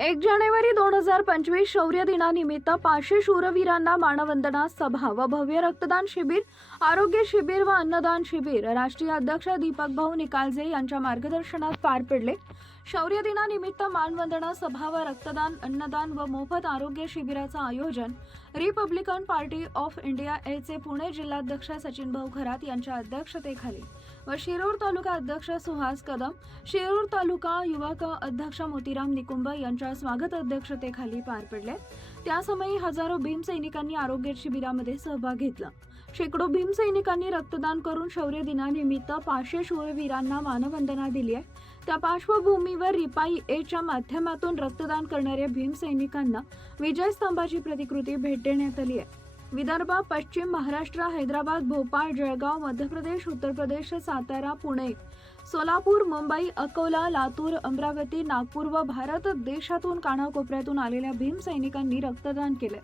एक जानेवारी दोन हजार पंचवीस शौर्य दिनानिमित्त पाचशे शूरवीरांना मानवंदना सभा व भव्य रक्तदान शिबिर आरोग्य शिबिर व अन्नदान शिबिर. राष्ट्रीय अध्यक्ष दीपक भाऊ निकालजे यांच्या मार्गदर्शनात पार पडले. शौर्य दिनानिमित्त मानवंदना सभा व रक्तदान अन्नदान व मोफत आरोग्य शिबिराचं आयोजन रिपब्लिकन पार्टी ऑफ इंडिया एचे पुणे जिल्हाध्यक्ष सचिन भाऊ खरात यांच्या अध्यक्षतेखाली व शिरूर तालुका अध्यक्ष सुहास कदम शिरूर तालुका युवक अध्यक्ष मोतीराम निकुंब यांच्या स्वागत अध्यक्षतेखाली पार पडले. त्यासमयी हजारो भीमसैनिकांनी आरोग्य शिबिरामध्ये सहभाग घेतला. शेकडो भीमसैनिकांनी रक्तदान करून शौर्य दिनानिमित्त पाचशे शूरवीरांना मानवंदना दिली आहे. त्या पार्श्वभूमीवर रिपाई एच्या माध्यमातून रक्तदान करणाऱ्या भीमसैनिकांना विजय स्तंभाची प्रतिकृती भेट देण्यात आली आहे. विदर्भ पश्चिम महाराष्ट्र हैदराबाद भोपाळ जळगाव मध्य प्रदेश उत्तर प्रदेश सातारा पुणे. सोलापूर मुंबई अकोला लातूर अमरावती नागपूर व भारत देशातून कानाकोपऱ्यातून आलेल्या भीमसैनिकांनी रक्तदान केले.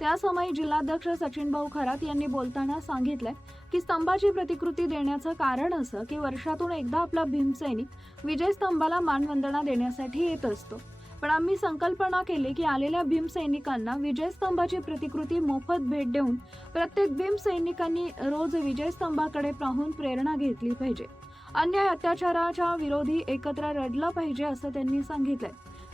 त्यासमयी जिल्हाध्यक्ष सचिन भाऊ खरात यांनी बोलताना सांगितलंय की स्तंभाची प्रतिकृती देण्याचं कारण असं की वर्षातून एकदा आपला भीमसैनिक विजय स्तंभाला मानवंदना देण्यासाठी येत असतो. पण आम्ही संकल्पना केली की आलेल्या भीमसैनिकांना विजय स्तंभाची प्रतिकृती मोफत भेट देऊन प्रत्येक भीमसैनिकांनी रोज विजय स्तंभाकडे पाहून प्रेरणा घेतली पाहिजे. अन्याय अत्याचाराच्या विरोधी एकत्र रडलं पाहिजे असं त्यांनी सांगितलंय.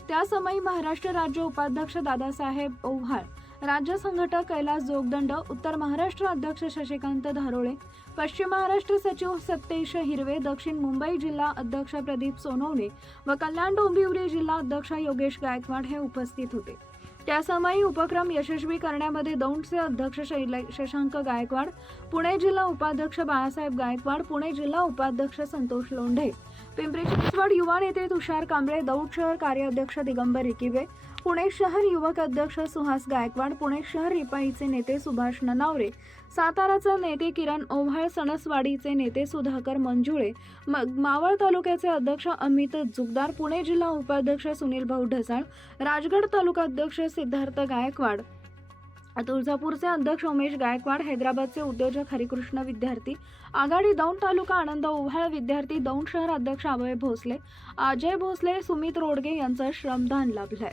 त्यासमयी महाराष्ट्र राज्य उपाध्यक्ष दादासाहेब ओव्हाळ राज्य संघटक कैलास जोगदंड उत्तर महाराष्ट्र अध्यक्ष शशिकांत धारोळे पश्चिम महाराष्ट्र सचिव सत्तेश हिरवे दक्षिण मुंबई जिल्हा अध्यक्ष प्रदीप सोनवणे व कल्याण डोंबिवली जिल्हा अध्यक्ष योगेश गायकवाड हे उपस्थित होते. त्यासमयी उपक्रम यशस्वी करण्यामध्ये दौंडचे अध्यक्ष शैल शशांक गायकवाड पुणे जिल्हा उपाध्यक्ष बाळासाहेब गायकवाड पुणे जिल्हा उपाध्यक्ष संतोष लोंढे पिंपरी चिंचवड युवा नेते तुषार कांबळे दौंड शहर कार्याध्यक्ष दिगंबर इकिवे पुणे शहर युवक अध्यक्ष सुहास गायकवाड पुणे शहर रिपाईचे नेते सुभाष ननावरे साताराचे नेते किरण ओव्हाळ सणसवाडीचे नेते सुधाकर मंजुळे मावळ तालुक्याचे अध्यक्ष अमित जुगदार पुणे जिल्हा उपाध्यक्ष सुनील भाऊ ढसाळ राजगड तालुका अध्यक्ष सिद्धार्थ गायकवाड. तुळजापूरचे अध्यक्ष उमेश गायकवाड हैदराबादचे उद्योजक हरिकृष्ण विद्यार्थी आघाडी दौंड तालुका आनंद ओव्हाळ विद्यार्थी दौंड शहर अध्यक्ष अभय भोसले अजय भोसले सुमित रोडगे यांचं श्रमदान लाभलंय.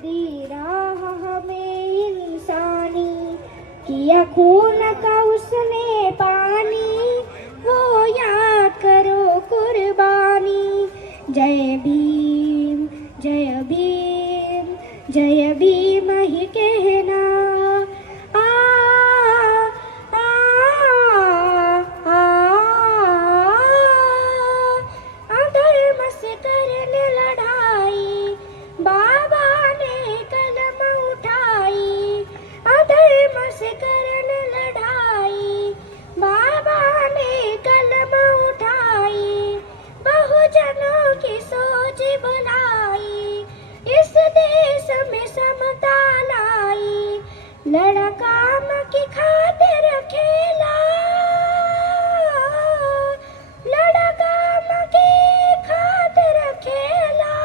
दीरा हमें इंसानी। किया खून का उसने पानी। वो याद करो कुर्बानी। जय भीम जय भीम जय भीम ही कहना। बहुजनों की सोच बुलाई इस देश में समता लाई। लड़ा काम की खातिर खेला लड़ा काम की खातिर खेला।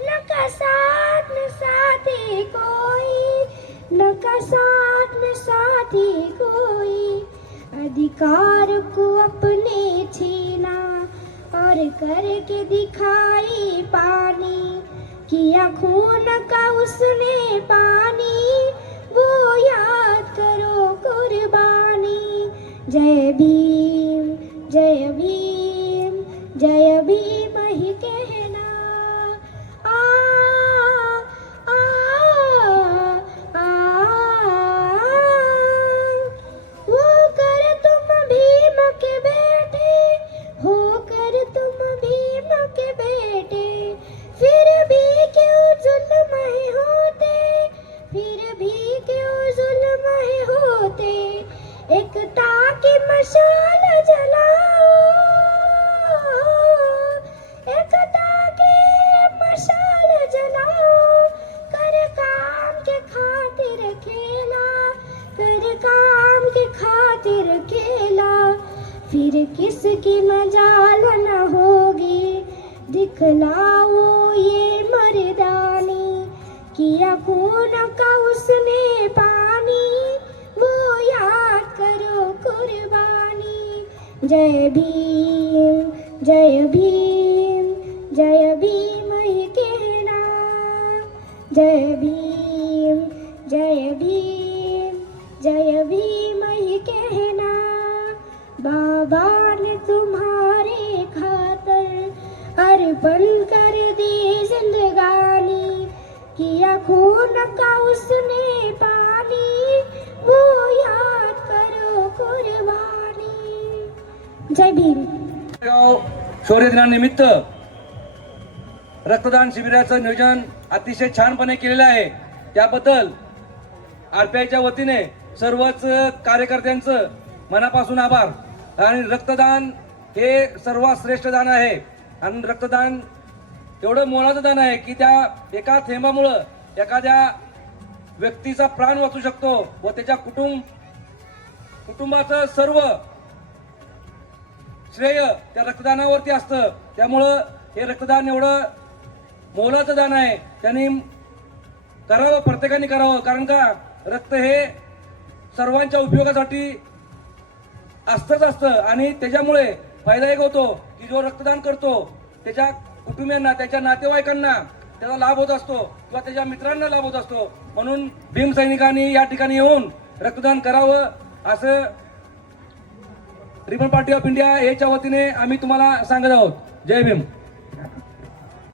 न का साथ न साथी कोई, न का साथ न साथी कोई। अधिकार को अपने और करके दिखाई पानी किया खून का उसने पानी वो याद करो कुर्बानी। जय भीम जय भीम जय एकता की मशाल जलाओ एकता की मशाल जलाओ कर काम के खातिर खेला कर काम के खातिर खेला। फिर किसकी मजाल न होगी? दिखलाओ ये मरदानी किया को जय भीम जय भीम जय भीम ही कहना। जय भीम जय भीम जय भीम ही कहना। बाबा ने तुम्हारे खातर अर्पण कर दी जिंदगानी। किया खून का उसने जय भीम. शौर्य दिनानिमित्त रक्तदान शिबिराचं नियोजन अतिशय छानपणे केलेलं आहे. त्याबद्दल आरपीआयच्या वतीने सर्वच कार्यकर्त्यांचं मनापासून आभार. आणि रक्तदान हे सर्वात श्रेष्ठ दान आहे. आणि रक्तदान एवढं मोलाचं दान आहे की त्या एका थेंबामुळं एखाद्या व्यक्तीचा प्राण वाचू शकतो व त्याच्या कुटुंब कुटुंबाचं सर्व श्रेय त्या रक्तदानावरती असतं. त्यामुळं हे रक्तदान एवढं मोलाचं दान आहे. त्यांनी करावं प्रत्येकाने करावं. कारण का? रक्त हे सर्वांच्या उपयोगासाठी असतंच असतं. आणि त्याच्यामुळे फायदा एक होतो की जो रक्तदान करतो त्याच्या कुटुंबियांना त्याच्या नातेवाईकांना त्याचा लाभ होत असतो किंवा त्याच्या मित्रांना लाभ होत असतो. म्हणून भीम सैनिकांनी या ठिकाणी येऊन रक्तदान करावं असं रिपन पार्टी ऑफ इंडिया याच्या वतीने आम्ही तुम्हाला सांगत आहोत. जय भीम.